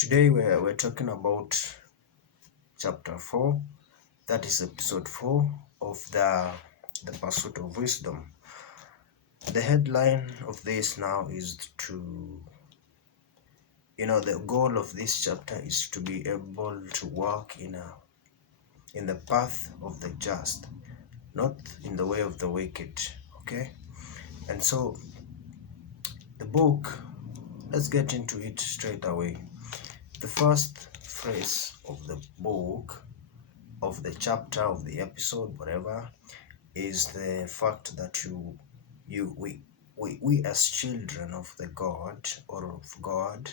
Today we're talking about chapter 4, that is episode 4 of the pursuit of wisdom. The headline of this now is the goal of this chapter is to be able to walk in the path of the just, not in the way of the wicked. Okay? And so the book, let's get into it straight away. The first phrase of the book, of the chapter, of the episode, whatever, is the fact that we as children of the God or of God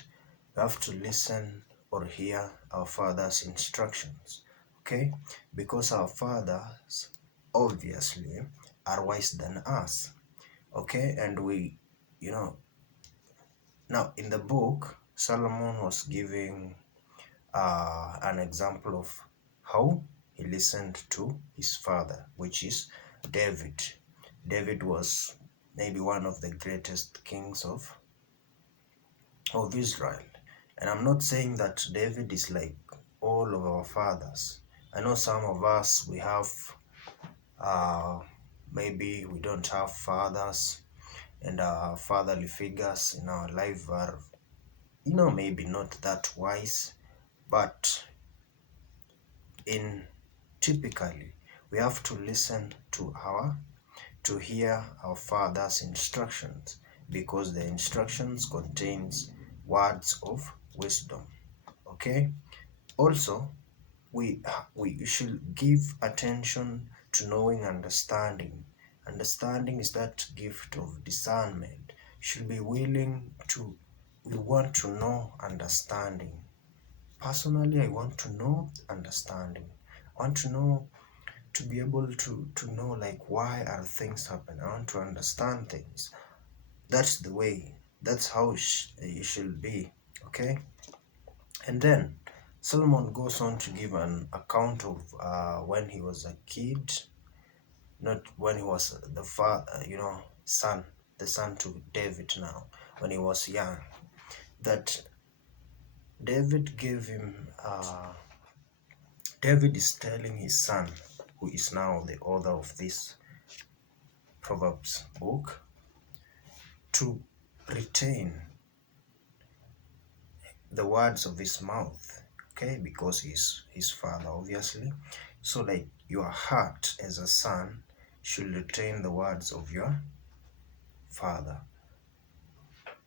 have to listen or hear our Father's instructions. Okay? Because our fathers obviously are wise than us. Okay? And now in the book, Solomon was giving an example of how he listened to his father, which is David. David was maybe one of the greatest kings of Israel. And I'm not saying that David is like all of our fathers. I know some of us, we have, maybe we don't have fathers, and fatherly figures in our life are, maybe not that wise, but in typically we have to listen to hear our father's instructions, because the instructions contains words of wisdom. Okay? Also, we should give attention to knowing understanding. Understanding is that gift of discernment. Should be willing to, we want to know understanding. Personally, I want to know understanding. I want to know, to be able to know, like, why are things happen. I want to understand things. That's the way. That's how it should be. Okay? And then Solomon goes on to give an account of when he was a kid, not when he was the father, son, the son to David now, when he was young. That David gave him, David is telling his son, who is now the author of this Proverbs book, to retain the words of his mouth. Okay, because he's his father, obviously. So, like, your heart as a son should retain the words of your father.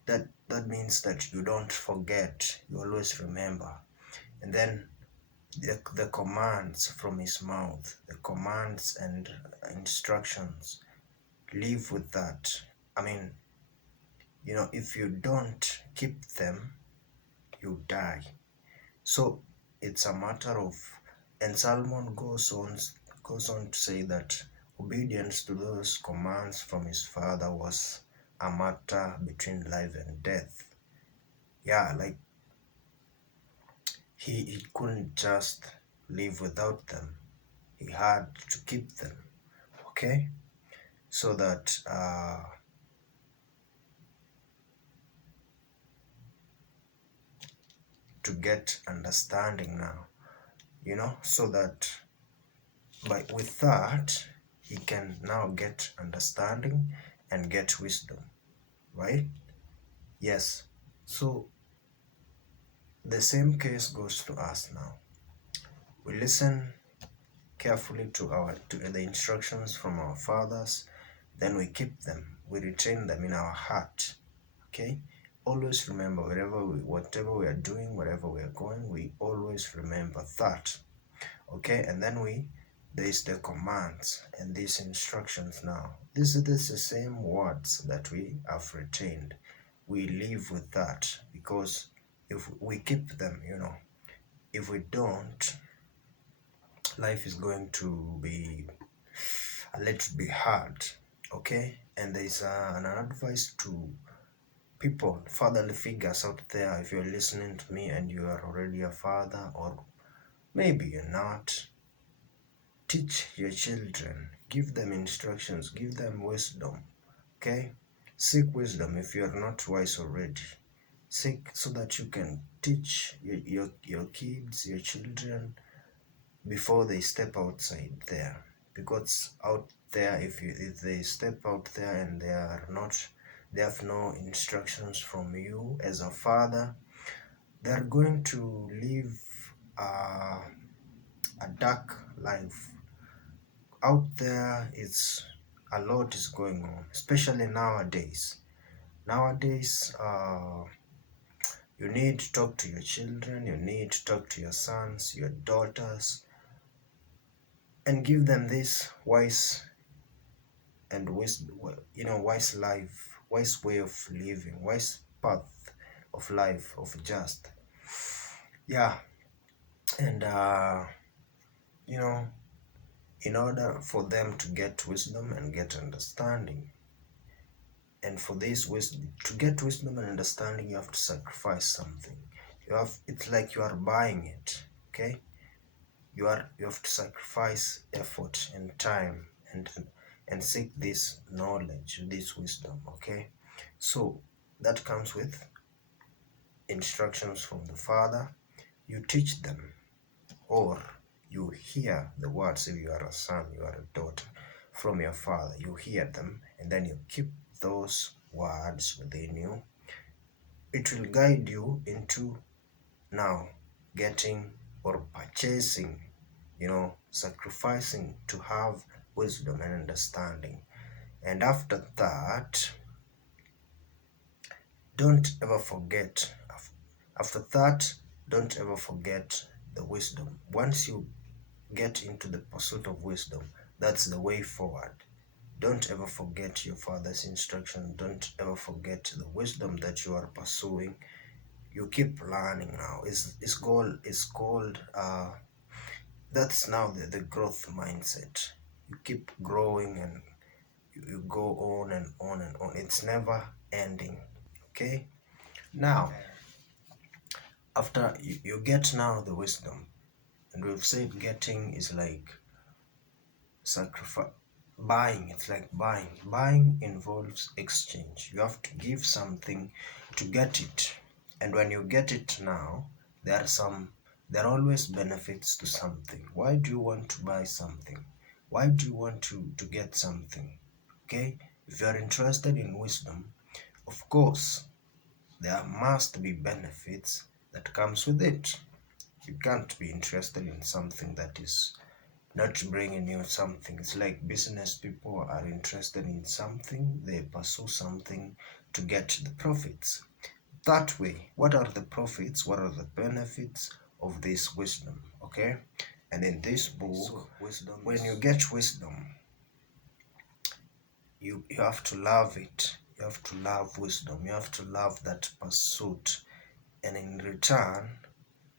That means that you don't forget, you always remember. And then the commands from his mouth, the commands and instructions, live with that. I mean, if you don't keep them, you die. So it's a matter of, and Solomon goes on to say that obedience to those commands from his father was a matter between life and death. Yeah, like he couldn't just live without them. He had to keep them. Okay? So that to get understanding now, so that with that he can now get understanding and get wisdom, right? Yes. So the same case goes to us now. We listen carefully to the instructions from our fathers, then we keep them, we retain them in our heart. Okay? Always remember, whatever we are doing, wherever we are going, we always remember that. Okay? And then there is the commands and these instructions now. This is the same words that we have retained. We live with that, because if we keep them, if we don't, life is going to be a little bit hard. Okay? And there's an advice to people, fatherly figures out there. If you're listening to me and you are already a father, or maybe you're not, teach your children, give them instructions, give them wisdom. Okay? Seek wisdom if you're not wise already. Seek so that you can teach your kids, your children, before they step outside there. Because out there, if they step out there and they have no instructions from you as a father, they're going to live a dark life. Out there, it's a lot is going on, especially nowadays. Nowadays, you need to talk to your children, you need to talk to your sons, your daughters, and give them this wise and wise life, wise way of living, wise path of life, of just. Yeah, and you know, in order for them to get wisdom and get understanding, and for this wisdom, to get wisdom and understanding, you have to sacrifice something. It's like you are buying it, okay? You have to sacrifice effort and time and seek this knowledge, this wisdom, okay? So that comes with instructions from the Father. You teach them, or you hear the words. If you are a son, you are a daughter, from your father, you hear them, and then you keep those words within you. It will guide you into now getting or purchasing, sacrificing to have wisdom and understanding. And after that, don't ever forget. After that, don't ever forget the wisdom. Once you get into the pursuit of wisdom, that's the way forward. Don't ever forget your father's instruction. Don't ever forget the wisdom that you are pursuing. You keep learning now. It's called that's now the growth mindset. You keep growing and you go on and on and on. It's never ending. Okay? Now, after you get now the wisdom, and we've said getting is like sacrifice. Buying, it's like buying involves exchange. You have to give something to get it, and when you get it now, there are always benefits to something. Why do you want to buy something? Why do you want to get something? Okay, if you are interested in wisdom, of course there must be benefits that comes with it. You can't be interested in something that is not bringing you something. It's like business people are interested in something, they pursue something to get the profits. That way, what are the profits? What are the benefits of this wisdom? Okay, and in this book, wisdom, when you get wisdom, you have to love it. You have to love wisdom. You have to love that pursuit, and in return,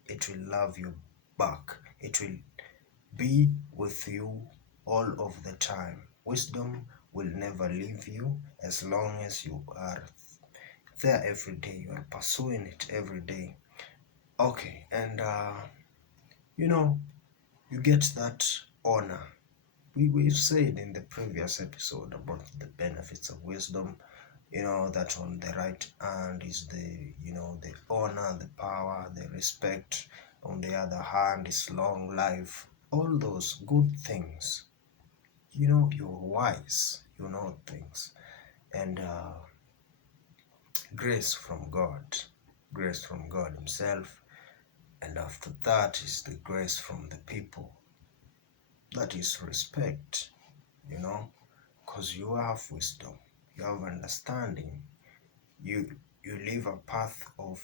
it will love you back. It will be with you all of the time. Wisdom will never leave you as long as you are there every day. You are pursuing it every day. Okay, and you get that honor. We've said in the previous episode about the benefits of wisdom. That on the right hand is the honor, the power, the respect. On the other hand is long life. All those good things. You're wise. You know things. And grace from God. Grace from God Himself. And after that is the grace from the people. That is respect, because you have wisdom, you have understanding, you live a path of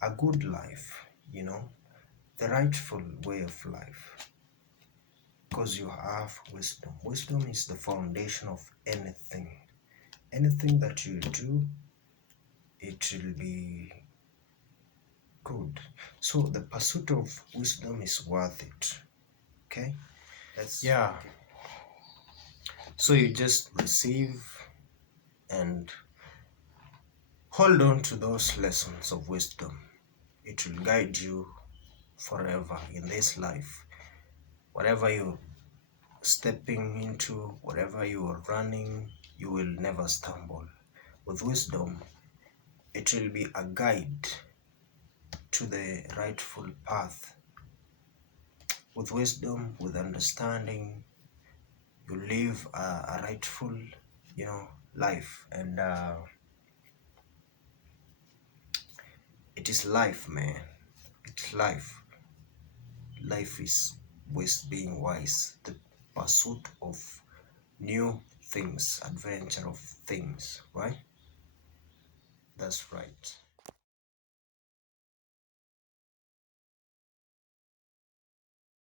a good life, the rightful way of life, because you have wisdom. Wisdom is the foundation of anything. Anything that you do, it will be good. So the pursuit of wisdom is worth it. Okay? Yeah. So you just receive and hold on to those lessons of wisdom. It will guide you forever in this life. Whatever you're stepping into, whatever you are running, you will never stumble. With wisdom, It will be a guide to the rightful path. With wisdom, with understanding, you live a rightful, life. And it is life, man. It's life. Life is with being wise, the pursuit of new things, adventure of things, right? That's right.